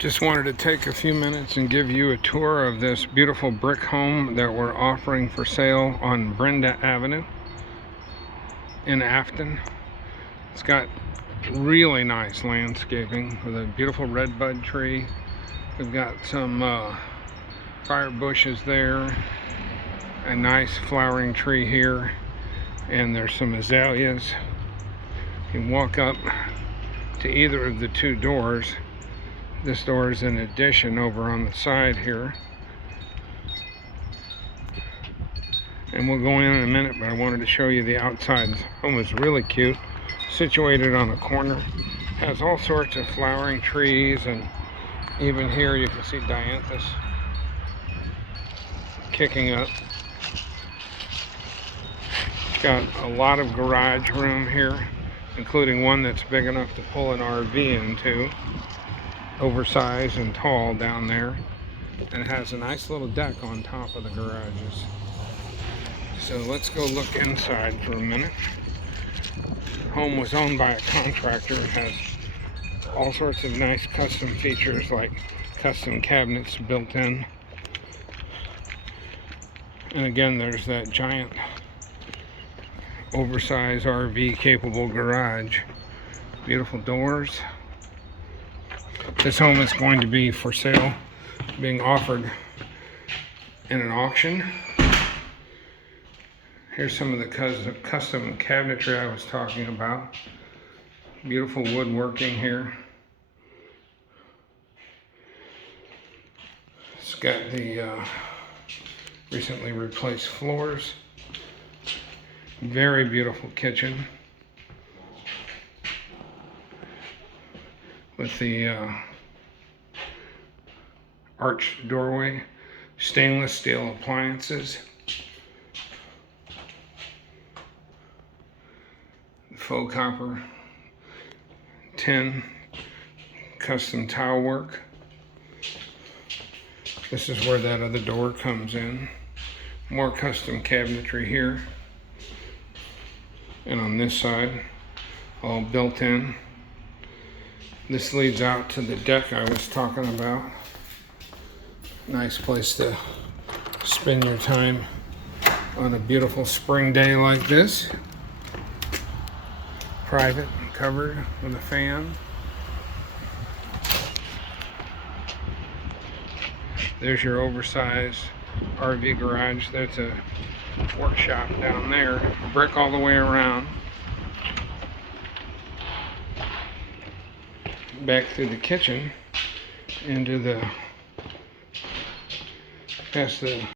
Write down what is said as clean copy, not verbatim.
Just wanted to take a few minutes and give you a tour of this beautiful brick home that we're offering for sale on Brenda Avenue in Affton. It's got really nice landscaping with a beautiful redbud tree. We've got some fire bushes there, a nice flowering tree here, and there's some azaleas. You can walk up to either of the two doors. This door is an addition over on the side here. And we'll go in a minute, but I wanted to show you the outside. This home is really cute. Situated on a corner. Has all sorts of flowering trees, and even here you can see dianthus kicking up. It's got a lot of garage room here, including one that's big enough to pull an RV into. Oversized and tall down there, and it has a nice little deck on top of the garages. So let's go look inside for a minute. The home was owned by a contractor. It has all sorts of nice custom features like custom cabinets built in, and again there's that giant oversized RV capable garage. Beautiful doors. This home is going to be for sale, being offered in an auction. Here's some of the custom cabinetry I was talking about. Beautiful woodworking here. It's got the recently replaced floors. Very beautiful kitchen with the arched doorway, stainless steel appliances, faux copper tin, custom tile work. This is where that other door comes in. More custom cabinetry here, and on this side, all built in. This leads out to the deck I was talking about. Nice place to spend your time on a beautiful spring day like this. Private and covered with a fan. There's your oversized RV garage. There's a workshop down there. Brick all the way around. Back through the kitchen into the past the